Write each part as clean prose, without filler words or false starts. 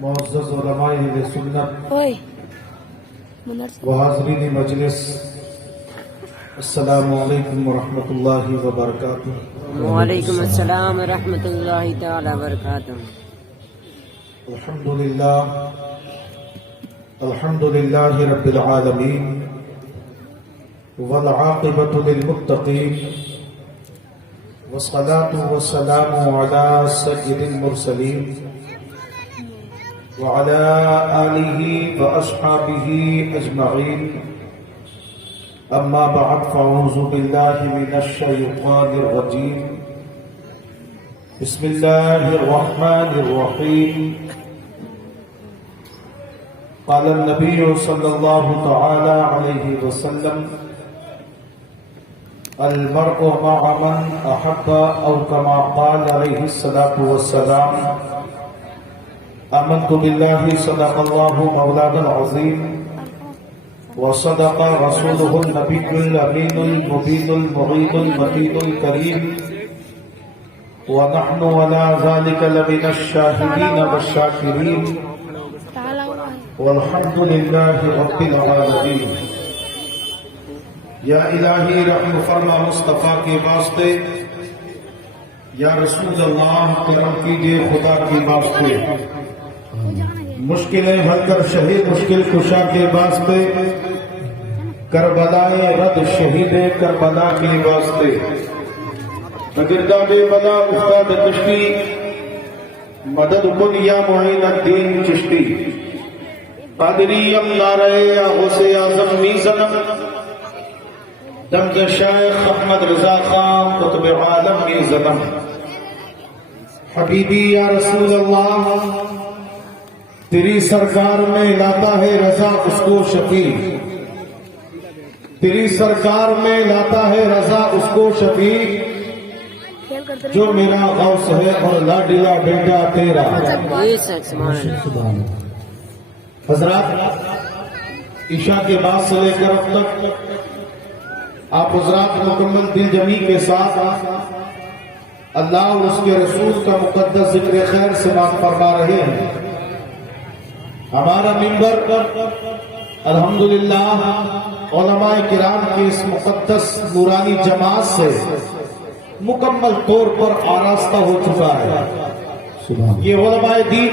معزز علماء اہل سنت و حاضرین مجلس، السلام علیکم ورحمۃ اللہ وبرکاتہ۔ وعلیکم السلام ورحمۃ اللہ تعالی وبرکاتہ۔ الحمد للہ رب العالمین والعاقبۃ للمتقین والصلاة والسلام علی سید المرسلین وعلى آلہ واصحابہ اجمعین، اما بعد فاعوذ باللہ من الشیطان الرجیم، بسم اللہ الرحمن الرحیم۔ قال النبی صلی اللہ تعالی علیہ وسلم: المرء مع من احب، او كما قال علیہ الصلاة والسلام: آمنت باللہ صدق اللہ مولانا العظیم وصدق رسوله النبی الامین المبین المعید المتین الکریم، ونحن على ذلك لمن الشاہدین والشاکرین، والحمد للہ رب العالمین۔ یا الہی رحم فرما مصطفیٰ کے واسطے، یا رسول اللہ کرم کیجئے خدا کے واسطے، مشکلیں حل کر شہید مشکل کشا کے واسطے، کربلائے رد شہید کربلا کے واسطے، بگردہ بے بلا استاد چشتی، مدد کن یا معین الدین چشتی، قادری امدارے یا غوث اعظم میزنم، دمز شیخ احمد رضا خان قطب عالم میزنم۔ حبیبی یا رسول اللہ، تیری سرکار میں لاتا ہے رضا اس کو شفیع، تیری سرکار میں لاتا ہے رضا اس کو شفیع، جو میرا غوث ہے اور لاڈلا بیٹا تیرا۔ حضرات، عشاء کے بعد سے لے کر اب تک آپ حضرات مکمل دل جمی کے ساتھ اللہ اور اس کے رسول کا مقدس ذکر خیر سماعت فرما رہے ہیں۔ ہمارا منبر الحمدللہ علماء کرام کی اس مقدس نورانی جماعت سے مکمل طور پر آراستہ ہو چکا ہے۔ یہ علماء دین،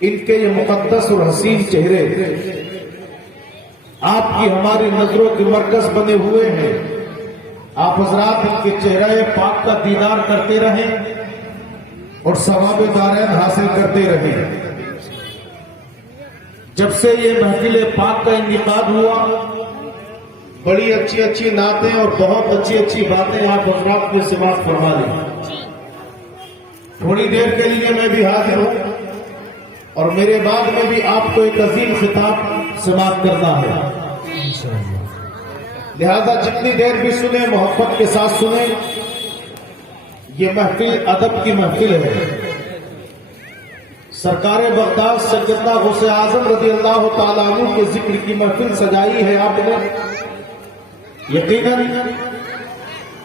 ان کے یہ مقدس اور حسین چہرے آپ کی ہماری نظروں کے مرکز بنے ہوئے ہیں۔ آپ حضرات ان کے چہرے پاک کا دیدار کرتے رہیں اور ثواب دارین حاصل کرتے رہیں۔ جب سے یہ محفل پاک کا انعقاد ہوا، بڑی اچھی اچھی نعتیں اور بہت اچھی اچھی باتیں آپ حضرات میں سماعت فرما لیں۔ تھوڑی دیر کے لیے میں بھی حاضر ہوں اور میرے بعد میں بھی آپ کو ایک عظیم خطاب سماعت کرنا ہے، لہذا جتنی دیر بھی سنیں محبت کے ساتھ سنیں۔ یہ محفل ادب کی محفل ہے۔ سرکار بغداد سیدنا غوث اعظم رضی اللہ تعالیٰ عنہ کے ذکر کی محفل سجائی ہے آپ نے، یقیناً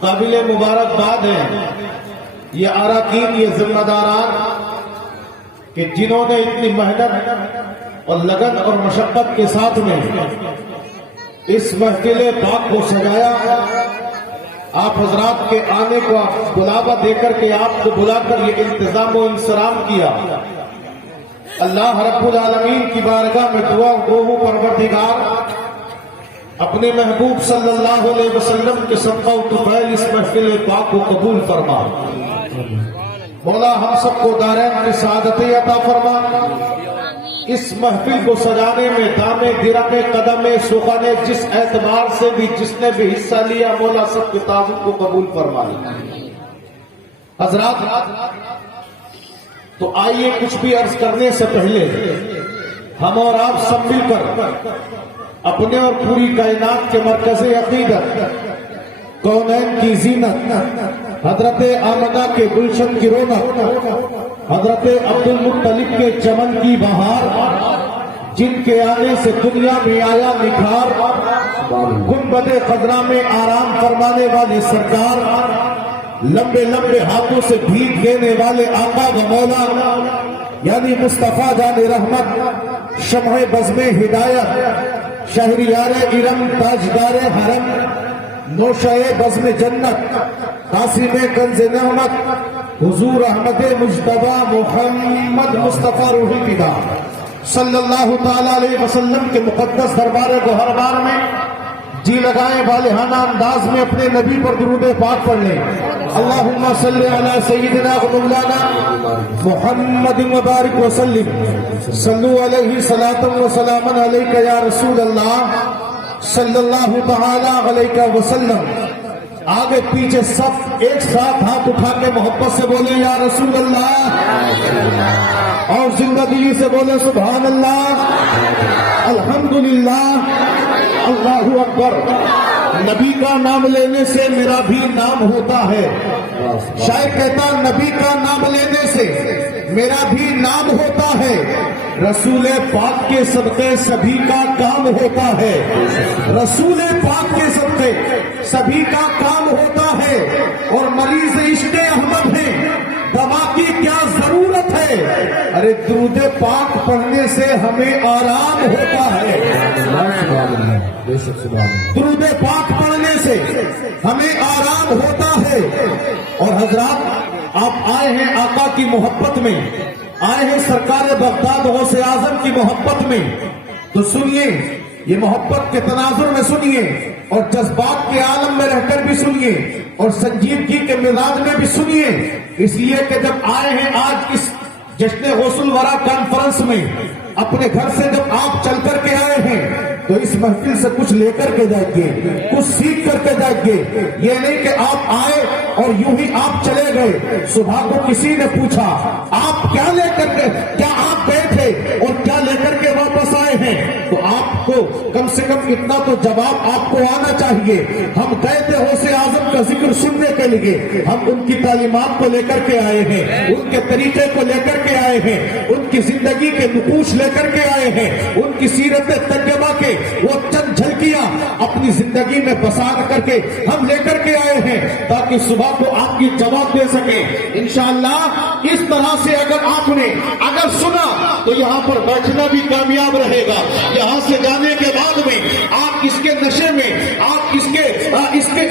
قابل مبارکباد ہیں یہ اراکین، یہ ذمہ داران کہ جنہوں نے اتنی محنت اور لگن اور مشقت کے ساتھ میں اس محفل پاک کو سجایا۔ آپ حضرات کے آنے کو بلاوا دے کر کے آپ کو بلا کر یہ انتظام و انصرام کیا۔ اللہ رب العالمین کی بارگاہ میں دعا گو پروردگار اپنے محبوب صلی اللہ علیہ وسلم کے صدقہ و طفیل اس محفل پاک کو قبول فرما۔ مولا ہم سب کو دارین کی سعادتیں عطا فرما۔ اس محفل کو سجانے میں دامے گرانے قدمے سخنے جس اعتبار سے بھی جس نے بھی حصہ لیا، مولا سب کے تعاون کو قبول فرما لیا۔ حضرات، تو آئیے کچھ بھی عرض کرنے سے پہلے ہم اور آپ سب مل کر اپنے اور پوری کائنات کے مرکز عقیدت، کونین کی زینت، حضرت آمنہ کے گلشن کی رونق، حضرت عبد المطلب کے چمن کی بہار، جن کے آنے سے دنیا میں آیا نکھار، گنبد خضرا میں آرام فرمانے والی سرکار، लंबे लंबे हाथों से भीख देने वाले आका व मौला यानी मुस्तफा जान रहमत शम्ह बज़्म हिदायत शहरियार इरम ताजदार हरम नौशाए बज़्म जन्नत कासिम कंज नेमत हुजूर अहमद मुज्तबा मोहम्मद मुस्तफा रूही पिदा सल्लल्लाहु ताला अलैहि वसल्लम के मुकद्दस दरबार गोहरबार में जी लगाए वालिहाना अंदाज में अपने नबी पर दुरूद पाक पढ़ लें। अल्लाहुम्मा सल्ली अला सय्यिदिना व मौलाना मुहम्मदिन व बारिक व सल्लिम सल्लु अलैहि सलातन व सलामन अलैका या रसूल अल्लाह सल्लल्लाहु तआला अलैका व सल्लम। आगे पीछे सब एक साथ हाथ उठा के मोहब्बत से बोले या रसूल अल्लाह, और जिंदगी से बोले सुभान अल्लाह, अल्हम्दुलिल्लाह, अल्लाहु अकबर। नबी का नाम लेने से मेरा भी नाम होता है। शायद कहता नबी का नाम लेने से मेरा भी नाम होता है। रसूल पाक के सदके सभी का काम होता है। रसूल पाक के सदके सभी का काम होता है। और मरीज इश्क़ अहमद है, दवा की क्या जरूरत है? अरे दुरूद पाक पढ़ने से हमें आराम होता है। दुरूद पाक पढ़ने से हमें आराम होता है। और हजरात, आप आए हैं आका की मोहब्बत में, आए हैं सरकार बगदाद गौसे आजम की मोहब्बत में, तो सुनिए, ये मोहब्बत के तनाजुर में सुनिए और जज्बात के आलम में रहकर भी सुनिए और संजीदगी के मिजाज में भी सुनिए। इसलिए कि जब आए हैं आज इस जश्न गौसुल वरा कॉन्फ्रेंस में, अपने घर से जब आप चल करके आए हैं तो इस महफिल से कुछ लेकर के जाइए, कुछ सीख करके जाइए। ये नहीं कि आप आए और यूं ही आप चले गए। सुबह को किसी ने पूछा आप क्या लेकर के, क्या आप गए थे और क्या लेकर के वापस आए हैं, तो आपको कम से कम इतना तो जवाब आपको आना चाहिए। हम गए थे गौसे आजम का जिक्र सुनने के लिए, हम उनकी तालीमात को लेकर के आए हैं, उनके तरीके को लेकर के आए हैं, उनकी जिंदगी के नुकूश लेकर के आए हैं, उनकी सीरत तर्जुमा के वो चंद झलकियां अपनी जिंदगी में बसा करके हम लेकर के आए हैं, ताकि सुबह को आपकी जवाब दे सके इंशाअल्लाह। इस तरह से अगर आपने सुना तो यहाँ पर बैठना भी कामयाब रहेगा। यहाँ से जाने के बाद में आप इसके नशे में, आप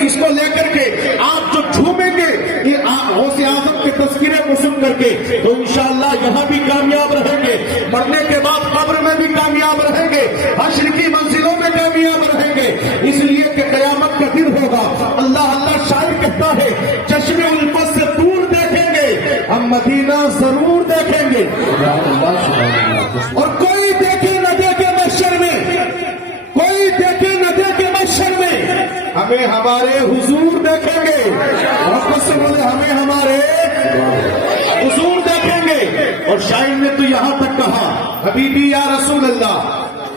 इसको लेकर के आप जो झूमेंगे ये गौसे आजम के तस्कीरे को सुन करके, तो इंशाअल्लाह यहाँ भी कामयाब रहेंगे, मरने के बाद कब्र में भी कामयाब रहेंगे, हश्र की मंजिलों में कामयाब रहेंगे। इसलिए कि कयामत का दिन होगा। अल्लाह अल्लाह शायर कहता है, चश्मे उल्फत से दूर देखेंगे, हम मदीना जरूर देखेंगे। और कोई देखे न देखे महशर में, कोई देखे न देखे महशर में, हमें हमारे हुजूर देखेंगे। वापस से बोले हमें हमारे हुजूर देखेंगे। और शायर ने तो यहाँ तक कहा, हबीबी या रसूल अल्लाह,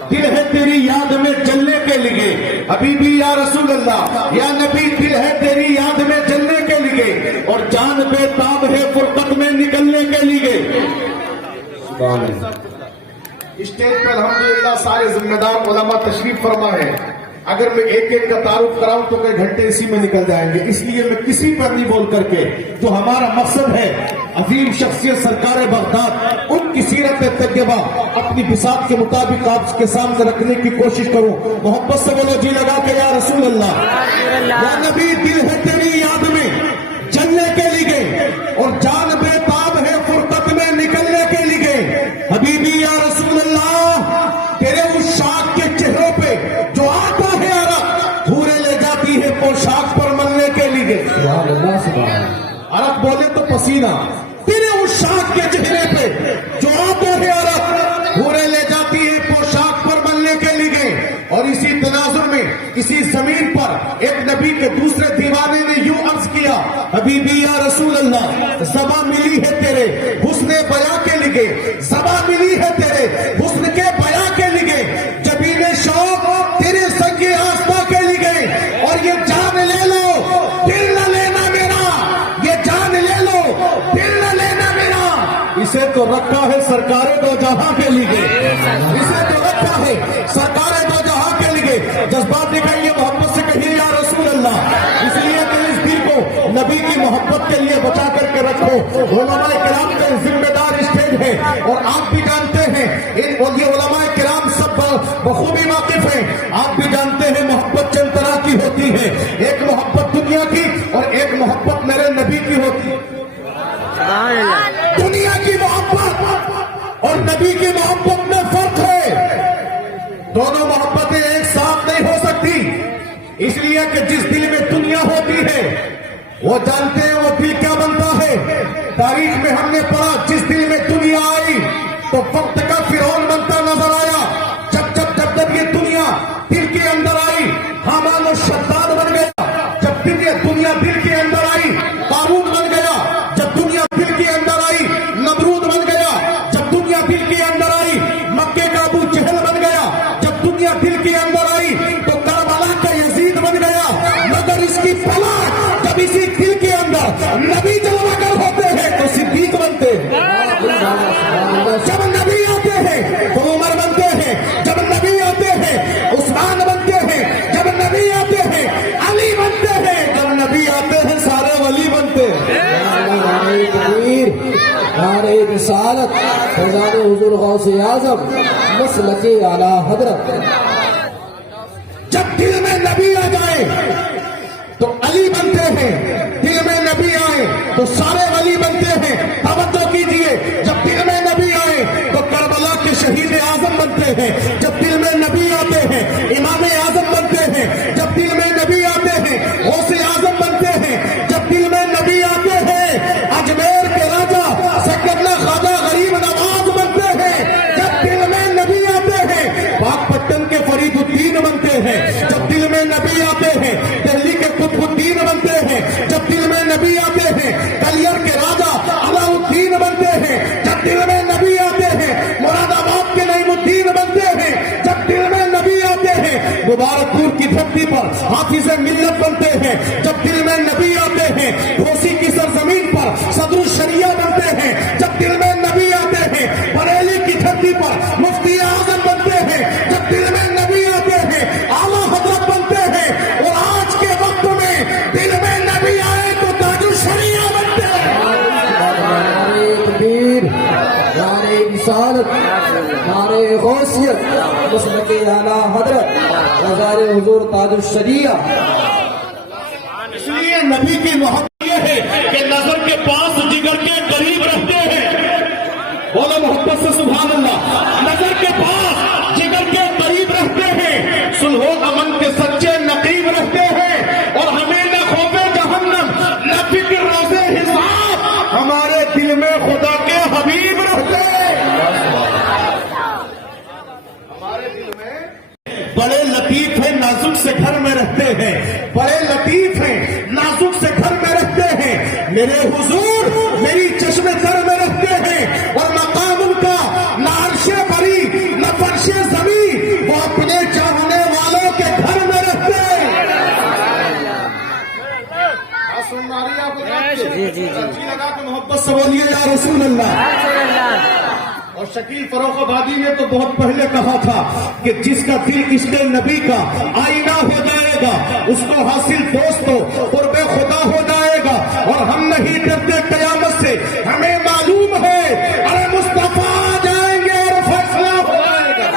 दिल है तेरी याद में जलने के लिए, हबीबी या रसूल अल्लाह, या नबी दिल है तेरी याद में जलने के लिए, और जान बेताब है फुरकत में निकलने के लिए। स्टेज पर अल्हम्दुलिल्लाह सारे जिम्मेदार उलमा तशरीफ फरमा है। अगर मैं एक एक का तारुफ कराऊं तो कई घंटे इसी में निकल जाएंगे। इसलिए मैं किसी पर नहीं बोल करके, जो हमारा मकसद है अजीम शख्सियत सरकार बगदाद, उनकी सीरत तर्जुमा अपनी बिसात के मुताबिक आपके सामने रखने की कोशिश करूं। मोहब्बत से बोलो जी लगा के या रसूल अल्लाह, या नबी दिल है तेरी याद में जलने के लिए, और जान बेताब है फुरकत में निकलने के लिए। हबीबी या रसूल अल्लाह, तेरे उस शाख के चेहरों पे जो आता है अरब, हूरे ले जाती है पोशाक पर मलने के लिए। अरब बोले तो पसीना, तेरे उस शाख के चेहरे पे जो आता है अरब, हूरे ले जाती है पोशाक पर मलने के लिए। और इसी तनाजुर में इसी जमीन पर एक नबी के दूसरे दीवाने ने यूं अर्ज किया, हबीबी या रसूल अल्लाह, ज़बां मिली है तेरे हुस्न बयां के लिए, ज़बां मिली है तेरे हुस्न के बयां के लिए, जबीने शौक तेरे संगे आस्था के लिए। और ये जान ले लो दिल न लेना मेरा, ये जान ले लो दिल न लेना मेरा। इसे तो रखा है सरकार दो जहां के लिए, इसे तो रखा है सरकार दो जहां के लिए। जज्बात दिखाइए, मोहब्बत से कहिए या रसूल अल्लाह। इसलिए कि इस दिल को नबी की मोहब्बत دیکھو علماء کرام کا ذمہ دار اسٹیج ہے، اور آپ بھی جانتے ہیں یہ علماء کرام سب بخوبی واقف ہیں. آپ بھی جانتے ہیں محبت چند طرح کی ہوتی ہے، ایک محبت دنیا کی اور ایک محبت میرے نبی کی ہوتی ہے. سبحان اللہ. دنیا کی محبت اور نبی کی محبت میں فرق ہے. دونوں محبتیں ایک ساتھ نہیں ہو سکتی، اس لیے کہ جس دل میں دنیا ہوتی ہے وہ جانتے ہیں وہ دل کیا بنتا ہے. تاریخ میں ہم نے پڑھا جس دل میں دنیا آئی تو وقت کا فرعون بنتا نظر آیا. جب یہ دنیا دل کے اندر آئی حامان و شداد بن گیا. جب دنیا دل کے اندر آئی قارون بن گیا. جب دنیا دل کے اندر آئی نمرود بن گیا. جب دنیا دل کے اندر آئی مکے کا ابو جہل بن گیا. جب دنیا دل کے اندر آئی تو کربلا کا یزید بن گیا. مگر اس کی فلاح جب اسی دل کے اندر نبی جلوہ گر ہوتے ہیں تو صدیق بنتے ہیں. جب نبی آتے ہیں تو عمر بنتے ہیں. جب نبی آتے ہیں عثمان بنتے ہیں. جب نبی آتے ہیں علی بنتے ہیں. جب نبی آتے ہیں سارے ولی بنتے ہیں. نعرہ رسالت فیضان حضور غوث اعظم مسلک اعلی حضرت. جب دل میں نبی آ جائے تو علی بنتے ہیں. دل میں نبی آئے تو سارے ولی بنتے ہیں. توجہ کیجئے، جب دل میں نبی آئے تو کربلا کے شہید اعظم بنتے ہیں. جب دل میں نبی آتے ہیں امام اعظم بنتے ہیں. جب دل میں نبی آتے ہیں غوث اعظم بنتے ہیں. جب دل میں نبی آتے ہیں اجمیر کے راجا سکندر خواجہ غریب نواز بنتے ہیں. جب دل میں نبی آتے ہیں پاک پٹن کے فرید الدین بنتے ہیں. جب دل میں نبی آتے ہیں دہلی کے قطب الدین بنتے ہیں. جب دل میں نبی آتے ہیں کلیر کے راجا علاء الدین بنتے ہیں. جب دل میں نبی آتے ہیں مراد آباد کے نعیم الدین بنتے ہیں. جب دل میں نبی آتے ہیں مبارک پور کی دھرتی پر حافظ ملت بنتے ہیں. جب دل میں نبی آتے ہیں گھوسی کی سرزمین پر صدر الشریعہ بنتے ہیں. جب دل میں نبی آتے ہیں بریلی کی دھرتی پر مفتی اعظم بنتے ہیں. جب دل میں نبی آتے ہیں اعلیٰ حضرت بنتے ہیں. اور آج کے وقت میں دل میں نبی آئے تو تاج الشریعہ بنتے ہیں. نعرہ تکبیر، نعرہ رسالت، نعرہ غوثیت مسلک اعلی حضرت فیضان حضور تاج الشریعہ. اس لیے نبی کی محبت یہ ہے کہ نظر کے پاس جگر کے قریب رہتے ہیں. بولو محبت سے سبحان اللہ. نظر کے پاس جگر کے قریب رہتے ہیں. صلح و امن کے سچے نقیب رہتے ہیں. اور ہمیں نہ خوف جہنم نہ فکر روز حساب، ہمارے دل میں خدا کے حبیب رہتے ہیں. ہمارے دل میں بڑے لطیف ہیں نازک سے گھر میں رہتے ہیں. بڑے لطیف ہیں نازک سے گھر میں رہتے ہیں. میرے حضور میری چشم سر میں رہتے ہیں. اور مقام ان کا نہ عرش بری نہ فرش زمین، وہ اپنے چاہنے والوں کے گھر میں رہتے ہیں. جی. لگا کے محبت سے بولیے یا رسول اللہ. رسول اللہ. اور شکیل فروخ آبادی نے تو بہت پہلے کہا تھا کہ جس کا دل عشق نبی کا آئینہ ہو جائے گا اس کو حاصل دوستو قرب خدا ہو جائے گا. اور ہم نہیں ڈرتے قیامت سے، ہمیں معلوم ہے ارے مصطفیٰ آ جائیں گے اور فیصلہ ہو جائے گا.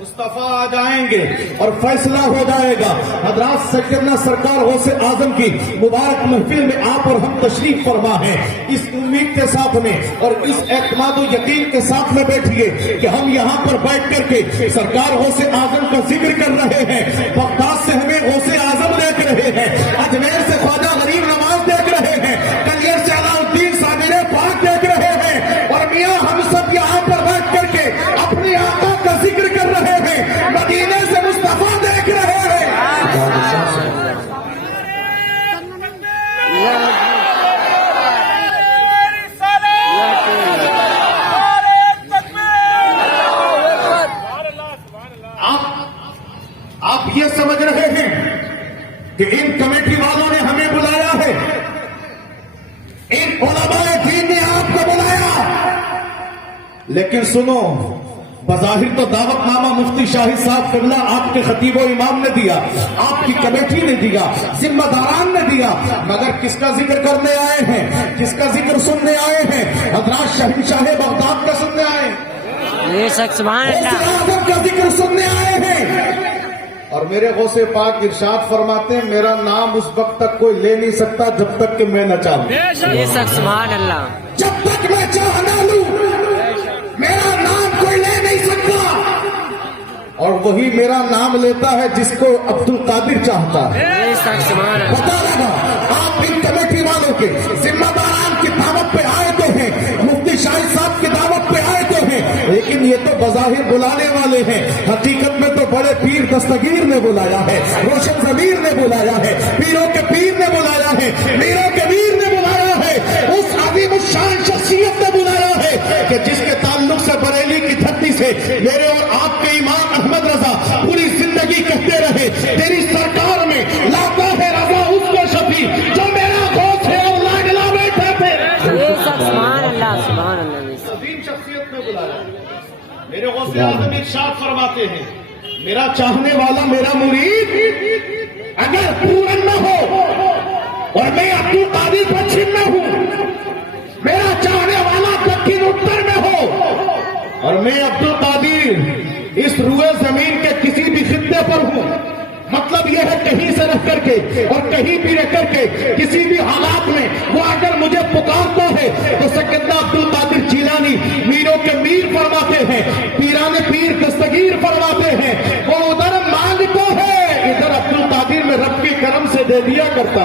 مصطفیٰ آ جائیں گے اور فیصلہ ہو جائے گا. حضرات سیدنا سرکار غوث اعظم کی مبارک محفل میں آپ اور ہم تشریف فرما ہیں. اس امید کے ساتھ میں اور اس اعتماد و یقین کے ساتھ میں بیٹھیے کہ ہم یہاں پر بیٹھ کر کے سرکار غوث اعظم کا ذکر کر رہے ہیں. بغداد سے ہمیں غوث اعظم دیکھ رہے ہیں. اجمیر سے خواجہ غریب نواز دیکھ رہے ہیں. کلیر سے علاء الدین صابر پاک دیکھ رہے ہیں. اور میاں ہم سب یہاں پر بیٹھ کر کے اپنے آقا کا ذکر کر رہے ہیں. مدینے سے مصطفیٰ دیکھ رہے ہیں. آپ یہ سمجھ رہے ہیں کہ ان کمیٹی والوں نے ہمیں بلایا ہے، ان علماء دین نے آپ کو بلایا. لیکن سنو، बज़ाहिर तो दावत नामा मुफ्ती शाहिद साहब किबला आपके खतीब व इमाम ने दिया, आपकी कमेटी ने दिया, जिम्मेदारान ने दिया, मगर किसका जिक्र करने आए हैं, किसका जिक्र सुनने आए हैं? हज़रत शहंशाह बगदाद का सुनने आए हैं, ये शख्स सुभान अल्लाह। आज़म का जिक्र सुनने आए हैं। और मेरे गौसे पाक इरशाद फरमाते हैं, मेरा नाम उस वक्त तक कोई ले नहीं सकता जब तक कि मैं न चाहूं। ये शख्स सुभान अल्लाह। जब तक मैं चाह ना लूं मेरा नाम कोई ले नहीं सकता। और वही मेरा नाम लेता है जिसको अब्दुल कादिर चाहता है। ये शख्स सुभान अल्लाह। पता लगा आप इन कमेटी वालों के जिम्मेदारान की दावत पे आए तो हैं, मुफ्ती शाहिद साहब की दावत पे आए तो हैं, लेकिन ये तो बज़ाहिर बुलाने वाले हैं, हकीकत में तो बड़े पीर दस्तगीर ने बुलाया है, रोशन ज़मीर ने बुलाया है, पीरों के पीर ने बुलाया है, मीरों के मीर ने बुलाया है, उस अज़ीम शान शख्सियत ने बुलाया है कि जिसके ताल्लुक से बरेली की धरती से मेरे और आपके इमाम अहमद रजा पूरी जिंदगी कहते रहे, तेरी सरकार में लाता है रजा उसको शफी जो मेरा दोस्त है और लाडला बैठा थे। ये शख्स सुभान अल्लाह, सुभान अल्लाह। अजीम शख्सियत ने बुलाया। मेरे गौसे आज़म इरशाद फरमाते हैं, मेरा चाहने वाला मेरा मुरीद अगर पूरन न हो और मैं अब्दुल कादिर पर छिन्न हूं, मेरा चाहने वाला दक्षिण उत्तर में हो और मैं अब्दुल कादिर इस रुए जमीन के किसी भी खित्ते पर हूं, मतलब यह है कहीं से रह करके और कहीं भी रह करके किसी भी हालात में वो अगर मुझे पुकारता है तो सैयदना अब्दुल कादिर जीलानी मीरों के मीर फरमाते हैं, पीराने पीर दस्तगीर फरमाते हैं, वो उधर मालिको है, इधर अब्दुल कादिर में रब के करम से दे दिया करता,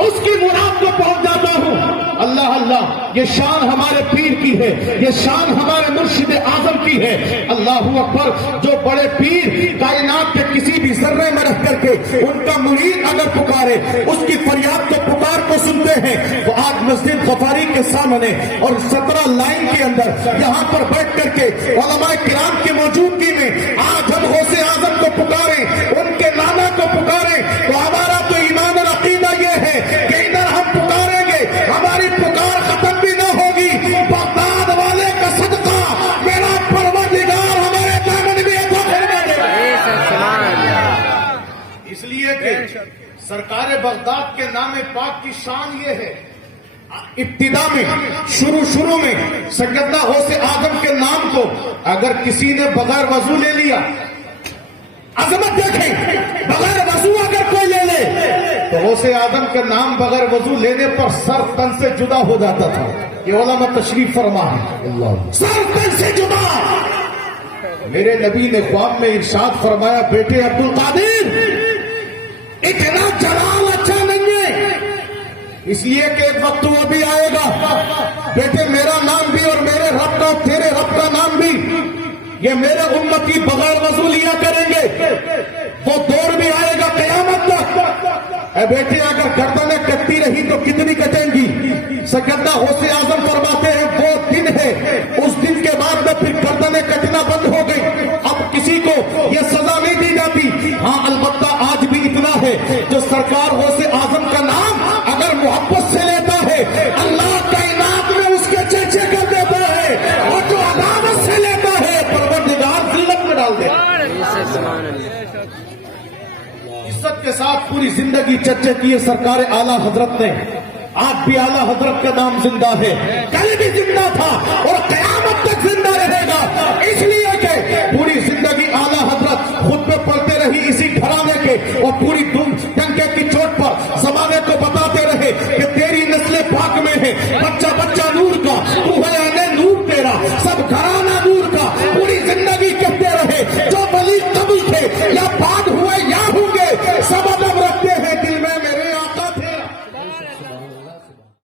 उसकी मुराद को पहुंच जाता हूं। अल्लाह अल्लाह, ये शान हमारे पीर की है, ये शान हमारे मुर्शिद आजम की है। अल्लाहू अकबर। जो बड़े पीर कायनात के किसी भी जर्रे में रह करके उनका मुरीद अगर पुकारे, उसकी फरियाद को पुकार को सुनते हैं, तो आज मस्जिद गफारी के सामने और 17 लाइन के अंदर यहाँ पर बैठ करके उलमाए किराम की मौजूदगी में आज हम गौसे आजम को पुकारें, उनके नाना को पुकारें, तो हमारा तो ईमान और अकीदा ये है कि इधर हम पुकारेंगे, हमारी पुकार खत्म भी न होगी। बगदाद वाले का सदका मेरा परवरदिगार हमारे दामन में अता फरमा देगा। ये शख्स सुभान अल्लाह। इसलिए कि सरकार बगदाद के नाम पाक की शान ये है, इब्तिदा में शुरू में सैयदना गौसे आजम के नाम को अगर किसी ने बगैर वजू ले लिया, अजमत देखें, बगैर वजू अगर कोई ले ले तो गौसे आजम के नाम बगैर वजू लेने पर सर तन से जुदा हो जाता था। ये उलमा तशरीफ फरमा है, सर तन से जुदा। मेरे नबी ने ख्वाब में इरशाद फरमाया, बेटे अब्दुल कादिर इतना जलाल अच्छा नहीं है, इसलिए कि एक वक्त वो भी आएगा, बेटे मेरा नाम भी और मेरे रब का तेरे रब का नाम भी ये मेरे उम्मती बगैर वजू लिया करेंगे, वो दौर भी आएगा क़यामत तक। ए बेटे अगर गर्दनें कटती रही तो कितनी कटेंगी? सैयदना गौसे आजम फरमाते हैं वो दिन है, उस दिन के बाद में फिर गर्दनें कटना बंद हो गई, अब किसी को ये सजा नहीं दी जाती। हाँ अलबत्ता आज भी इतना है, जो सरकार गौसे आजम का नाम अगर मोहब्बत से लेता है, अल्लाह कायनात में उसके चर्चे कर देता है, और जो अदावत से लेता है परवरदिगार जिल्लत में डाल देता है। ये शख्स सुभान अल्लाह। इज्जत के साथ पूरी जिंदगी चर्चा की है सरकार आला हजरत ने, आज भी आला हजरत का नाम जिंदा है, कल भी जिंदा था और कयामत तक जिंदा रहेगा। इसलिए कि पूरी जिंदगी आला हजरत खुद पे पढ़ते रही इसी घराने के, और पूरी डंके की चोट पर जमाने को बताते रहे कि तेरी नस्ल पाक में है, बच्चा बच्चा नूर का, तू है यानी नूर तेरा, सब घराना नूर का। पूरी जिंदगी कहते रहे जो वली कबल थे या बाद